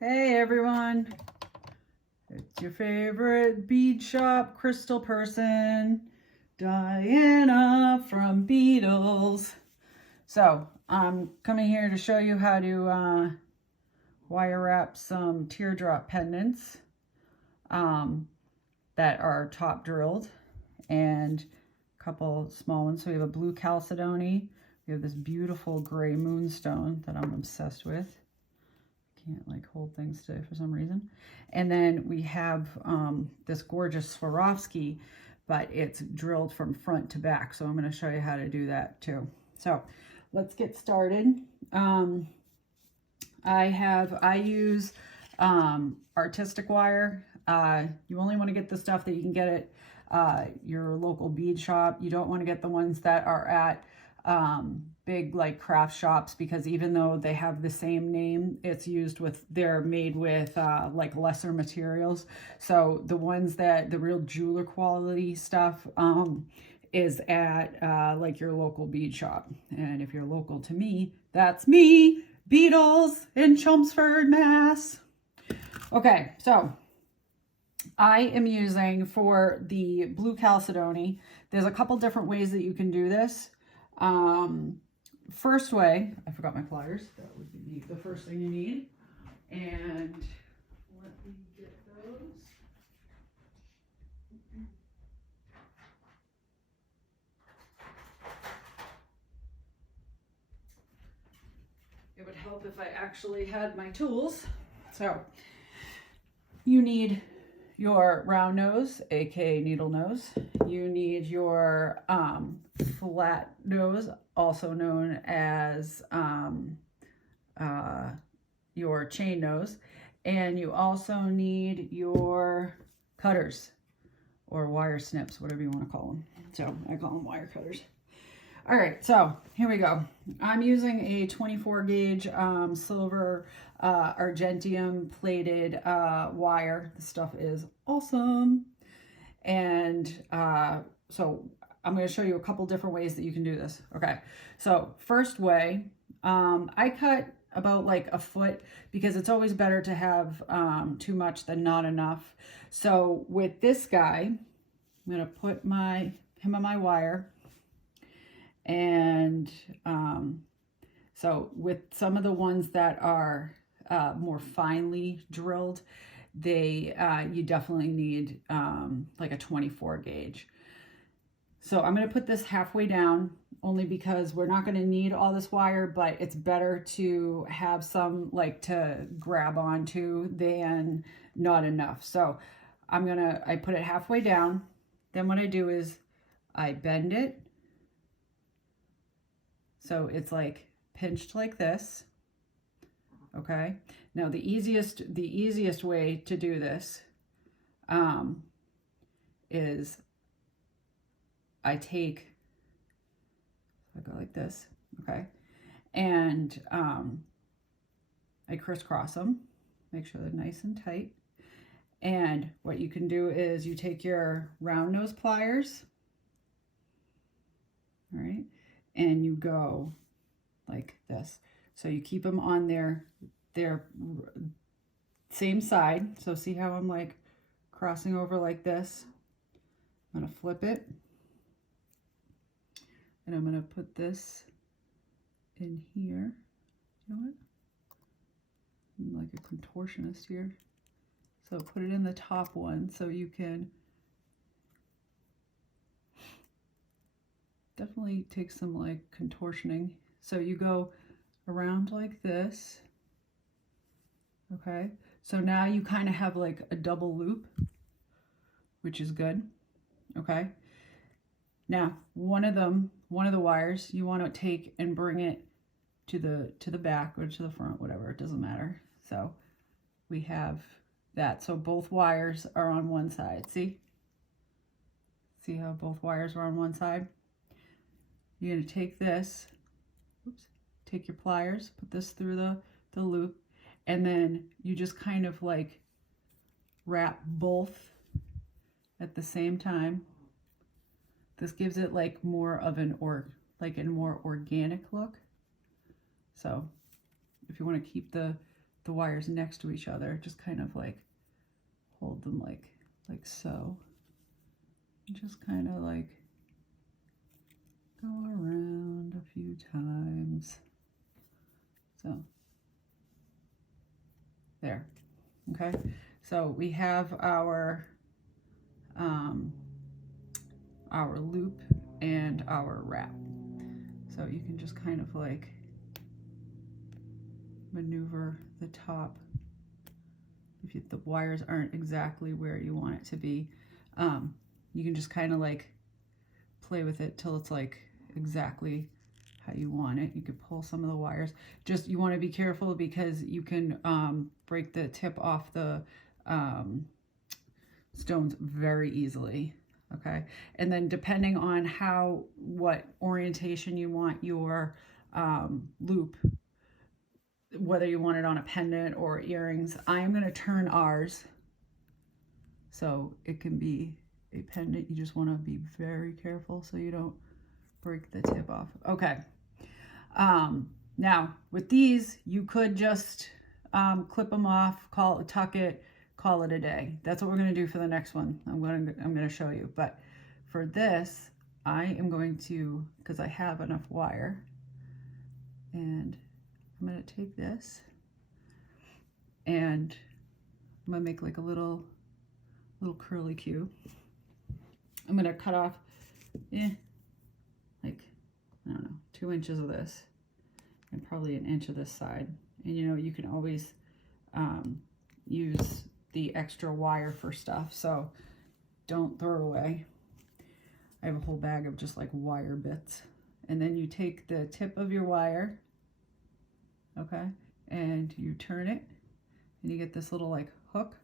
Hey everyone, it's your favorite bead shop crystal person, Diana from Beetles. So I'm coming here to show you how to wire wrap some teardrop pendants that are top drilled and a couple small ones. So we have a blue chalcedony, we have this beautiful gray moonstone that I'm obsessed with. Can't like hold things today for some reason. And then we have this gorgeous Swarovski, but it's drilled from front to back. So I'm going to show you how to do that too. So let's get started. I use artistic wire. You only want to get the stuff that you can get at your local bead shop. You don't want to get the ones that are at big like craft shops, because even though they have the same name, they're made with like lesser materials. So the ones that the real jeweler quality stuff is at like your local bead shop. And if you're local to me, that's me, Beetles in Chelmsford, Mass. Okay, so I am using, for the blue chalcedony, there's a couple different ways that you can do this. First way, I forgot my pliers. That would be the first thing you need. And let me get those. It would help if I actually had my tools. So you need your round nose, aka needle nose. You need your flat nose, also known as your chain nose. And you also need your cutters, or wire snips, whatever you want to call them. So I call them wire cutters. All right, so here we go. I'm using a 24 gauge silver argentium plated wire. This stuff is awesome. And so I'm going to show you a couple different ways that you can do this. Okay, so first way, I cut about like a foot, because it's always better to have too much than not enough. So with this guy, I'm going to put him on my wire. And so with some of the ones that are more finely drilled, you definitely need like a 24 gauge. So I'm going to put this halfway down, only because we're not going to need all this wire, but it's better to have some like to grab onto than not enough. So I put it halfway down. Then what I do is I bend it. So it's like pinched like this. Okay. Now the easiest way to do this is I go like this, okay, and I crisscross them, make sure they're nice and tight. And what you can do is you take your round nose pliers, all right, and you go like this. So you keep them on their same side. So see how I'm like crossing over like this? I'm going to flip it. And I'm going to put this in here. You know what? I'm like a contortionist here. So put it in the top one so you can definitely take some like contortioning. So you go around like this. Okay. So now you kind of have like a double loop, which is good. Okay. Now, one of the wires you want to take and bring it to the back or to the front, whatever, it doesn't matter. So we have that. So both wires are on one side. See how both wires are on one side? You're going to take this, take your pliers, put this through the loop, and then you just kind of like wrap both at the same time. This gives it like more of a more organic look. So if you want to keep the the wires next to each other, just kind of like hold them like so. And just kind of like go around a few times. So there. Okay, so we have our loop and our wrap. So you can just kind of like maneuver the top if the wires aren't exactly where you want it to be. You can just kind of like play with it till it's like exactly how you want it. You could pull some of the wires. Just you want to be careful because you can break the tip off the stones very easily. Okay, and then depending on what orientation you want your loop, whether you want it on a pendant or earrings, I am going to turn ours so it can be a pendant. You just want to be very careful so you don't break the tip off. Okay. Now with these, you could just clip them off, tuck it, call it a day. That's what we're going to do for the next one. I'm going to show you. But for this, I am going to, because I have enough wire, and I'm going to take this and I'm going to make like a little curly Q. I'm going to cut off like, I don't know, 2 inches of this and probably an inch of this side. And you know, you can always use the extra wire for stuff, so don't throw it away. I have a whole bag of just like wire bits. And then you take the tip of your wire, okay, and you turn it and you get this little like hook,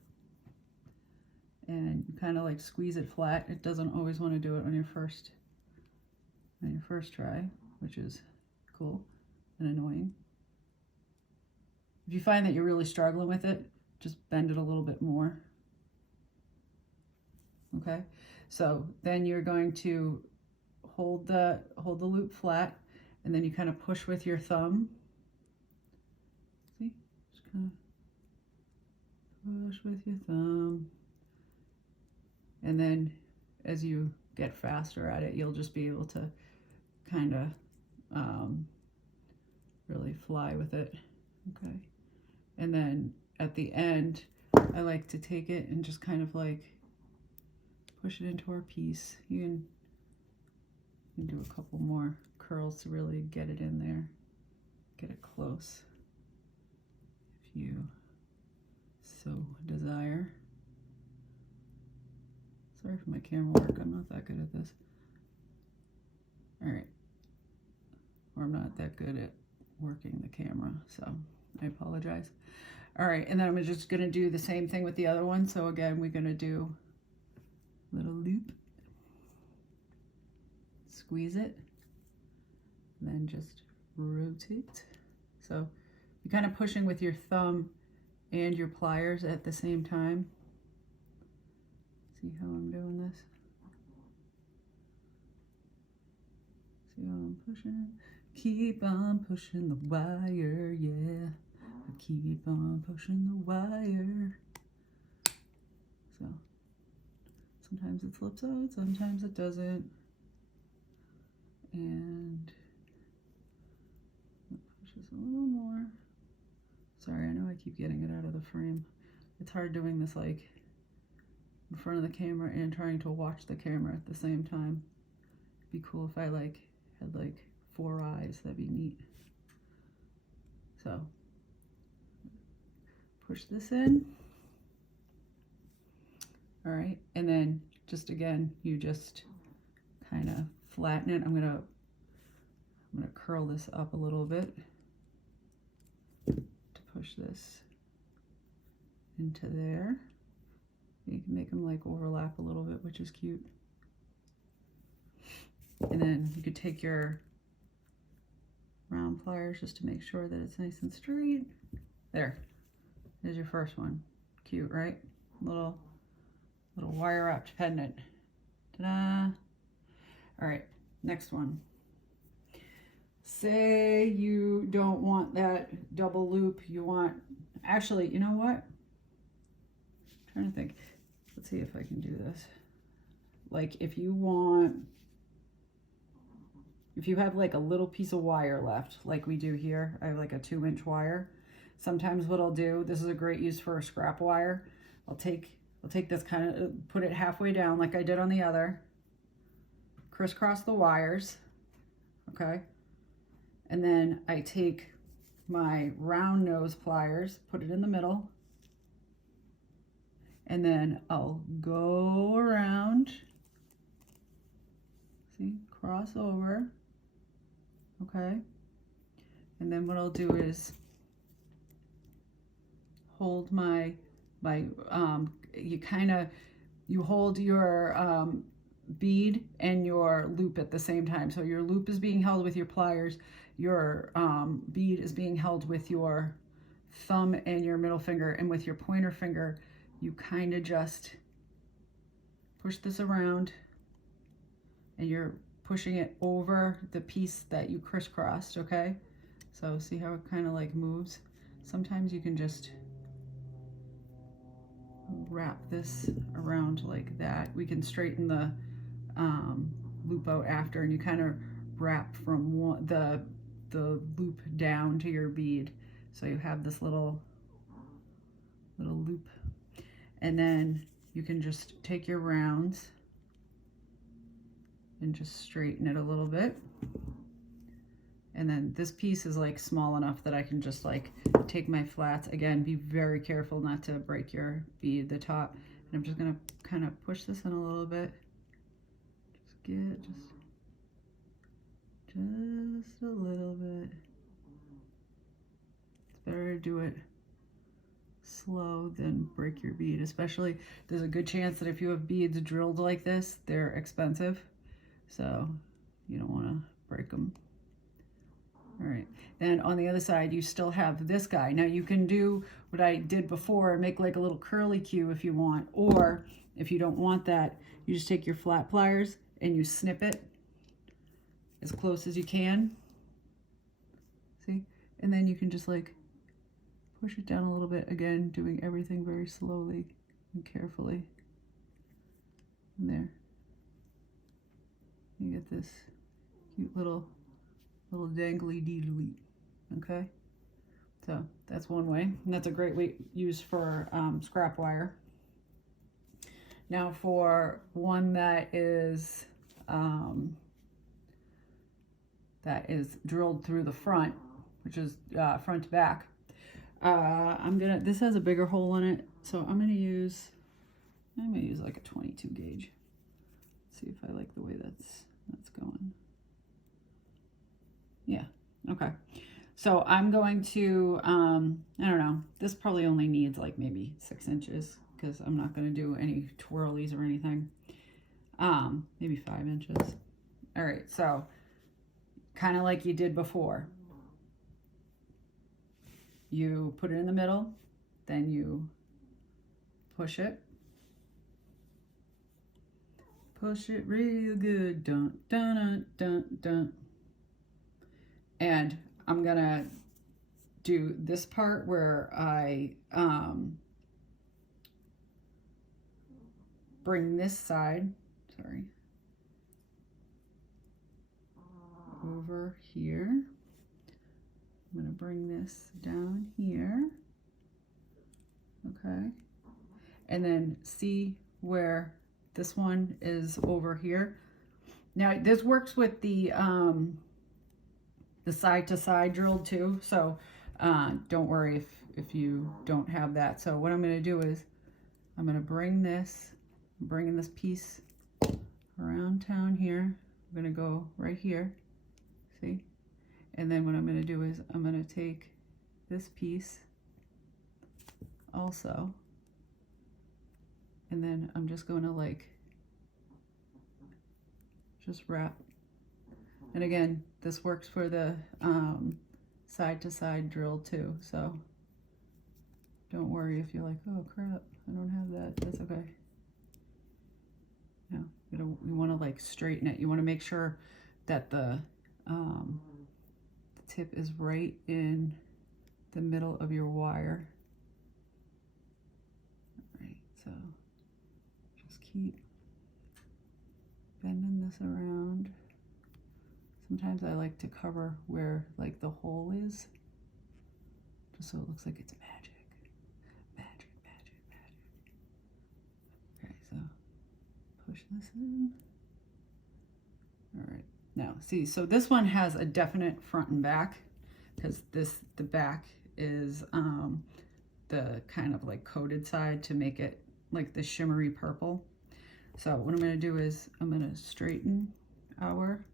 and you kind of like squeeze it flat. It doesn't always want to do it on your first try, which is cool and annoying. If you find that you're really struggling with it, just bend it a little bit more. Okay, so then you're going to hold the loop flat, and then you kind of push with your thumb. See, just kind of push with your thumb, and then as you get faster at it, you'll just be able to kind of really fly with it. Okay, and then at the end, I like to take it and just kind of like push it into our piece. You can do a couple more curls to really get it in there, get it close if you so desire. Sorry for my camera work, I'm not that good at this. All right, or I'm not that good at working the camera, so I apologize. All right, and then I'm just gonna do the same thing with the other one. So again, we're gonna do a little loop, squeeze it, and then just rotate. So you're kind of pushing with your thumb and your pliers at the same time. See how I'm doing this? See how I'm pushing? Keep on pushing the wire, yeah. Keep on pushing the wire. So sometimes it slips out, sometimes it doesn't. And push this a little more. Sorry, I know I keep getting it out of the frame. It's hard doing this like in front of the camera and trying to watch the camera at the same time. It'd be cool if I like had like 4 eyes. That'd be neat. So push this in. All right, and then just again, you just kind of flatten it. I'm gonna curl this up a little bit to push this into there. You can make them like overlap a little bit, which is cute. And then you could take your round pliers just to make sure that it's nice and straight. There. There's your first one. Cute, right? Little wire wrapped pendant. Ta-da! All right, next one. Say you don't want that double loop, you want Actually, you know what? I'm trying to think. Let's see if I can do this. Like if you have like a little piece of wire left, like we do here, I have like a 2-inch wire. Sometimes what I'll do, this is a great use for a scrap wire. I'll take this kind of, put it halfway down like I did on the other, crisscross the wires, okay? And then I take my round nose pliers, put it in the middle, and then I'll go around, see, cross over, okay? And then what I'll do is hold you hold your bead and your loop at the same time. So your loop is being held with your pliers, your bead is being held with your thumb and your middle finger, and with your pointer finger you kind of just push this around and you're pushing it over the piece that you crisscrossed, okay? So see how it kind of like moves? Sometimes you can just wrap this around like that. We can straighten the loop out after, and you kind of wrap from the loop down to your bead, so you have this little loop. And then you can just take your rounds and just straighten it a little bit. And then this piece is like small enough that I can just like take my flats. Again, be very careful not to break your bead, the top. And I'm just gonna kind of push this in a little bit. Just a little bit. It's better to do it slow than break your bead, especially there's a good chance that if you have beads drilled like this, they're expensive. So you don't want to break them. All right, then on the other side, you still have this guy. Now you can do what I did before and make like a little curly cue if you want, or if you don't want that, you just take your flat pliers and you snip it as close as you can. See? And then you can just like push it down a little bit, again, doing everything very slowly and carefully. And there. You get this cute little dangly deedly, okay? So that's one way, and that's a great way used for scrap wire. Now for one that is drilled through the front, which is front to back, this has a bigger hole in it, so I'm gonna use like a 22 gauge. Let's see if I like the way that's going. Yeah, okay. So I'm going to, I don't know, this probably only needs like maybe 6 inches because I'm not going to do any twirlies or anything. Maybe 5 inches. All right, so kind of like you did before. You put it in the middle, then you push it. Push it real good, dun, dun, dun, dun, dun. And I'm gonna do this part where I bring this side, over here. I'm gonna bring this down here, okay? And then see where this one is over here. Now this works with the side to side drilled too, so don't worry if you don't have that. So what I'm going to do is I'm going to bring this piece around town here. I'm going to go right here, see? And then what I'm going to do is I'm going to take this piece also, and then I'm just going to like just wrap. And again, this works for the side to side drill too, so don't worry if you're like, oh crap, I don't have that. That's okay. No, you want to like straighten it. You want to make sure that the tip is right in the middle of your wire. keep bending this around. Sometimes I like to cover where like the hole is, just so it looks like it's magic. Magic, magic, magic. Okay, so push this in. All right, now see, so this one has a definite front and back, because the back is the kind of like coated side to make it like the shimmery purple. So what I'm going to do is I'm going to straighten our,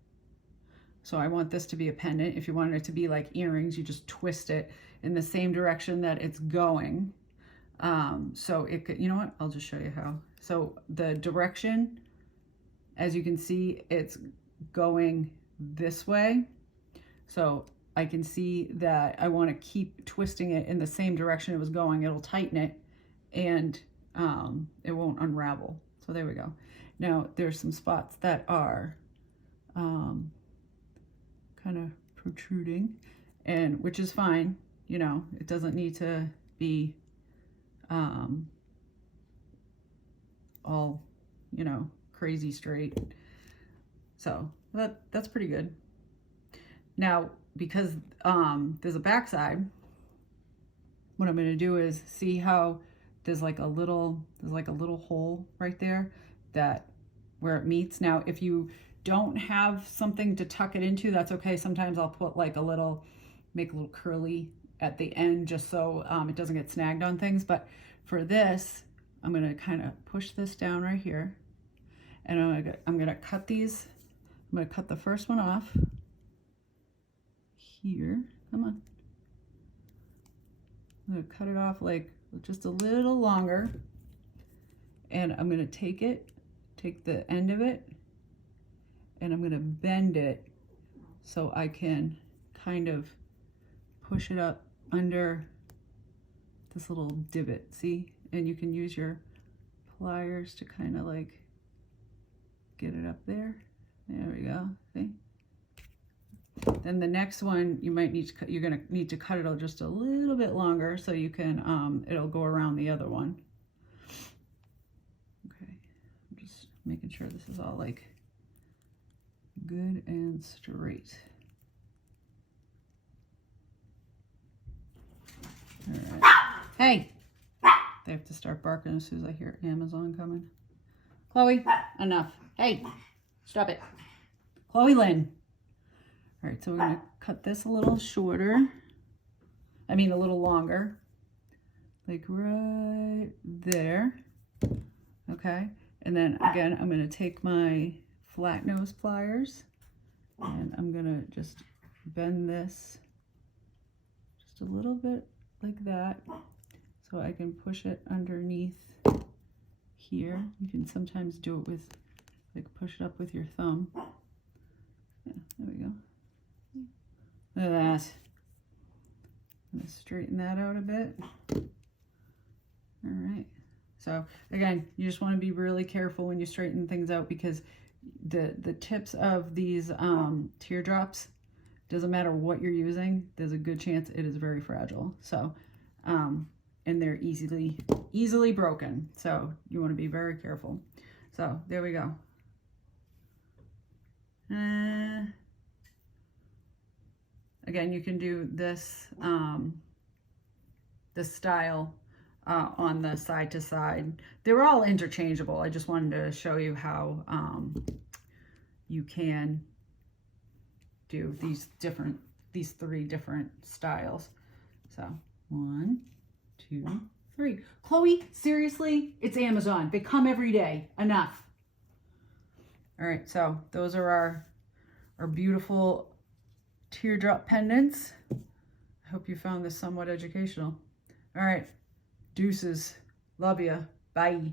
so I want this to be a pendant. If you wanted it to be like earrings, you just twist it in the same direction that it's going. So it could, you know what, I'll just show you how. So the direction, as you can see, it's going this way. So I can see that I want to keep twisting it in the same direction it was going. It'll tighten it and it won't unravel. So there we go. Now there's some spots that are kind of protruding, and which is fine. You know, it doesn't need to be all, you know, crazy straight. So that's pretty good. Now, because there's a backside, what I'm going to do is see how there's like a little hole right there that where it meets. Now, if you don't have something to tuck it into, that's okay. Sometimes I'll put like a little, make a little curly at the end just so it doesn't get snagged on things. But for this, I'm going to kind of push this down right here, and I'm going to cut these. I'm going to cut the first one off here. Come on. I'm going to cut it off like just a little longer, and I'm going to take the end of it, and I'm going to bend it so I can kind of push it up under this little divot, see? And you can use your pliers to kind of like get it up there. There we go, see? Then the next one, you might need to, you're going to need to cut it just a little bit longer so you can, it'll go around the other one. Okay, I'm just making sure this is all like good and straight. All right. Hey, they have to start barking as soon as I hear Amazon coming. Chloe, enough. Hey, stop it. Chloe Lynn. All right, so we're going to cut this a little shorter. I mean, a little longer. Like right there. Okay. And then again, I'm going to take my flat nose pliers and I'm going to just bend this just a little bit like that so I can push it underneath here. You can sometimes do it with, like, push it up with your thumb. Yeah, there we go. Look at that. I'm going to straighten that out a bit. All right. So again, you just want to be really careful when you straighten things out, because the tips of these teardrops, doesn't matter what you're using, there's a good chance it is very fragile. So, and they're easily broken. So you want to be very careful. So there we go. Again, you can do this, this style on the side to side. They're all interchangeable. I just wanted to show you how you can do these three different styles. So 1, 2, 3. Chloe, seriously, it's Amazon. They come every day. Enough. All right, so those are our beautiful teardrop pendants. I hope you found this somewhat educational. All right, deuces. Love ya. Bye.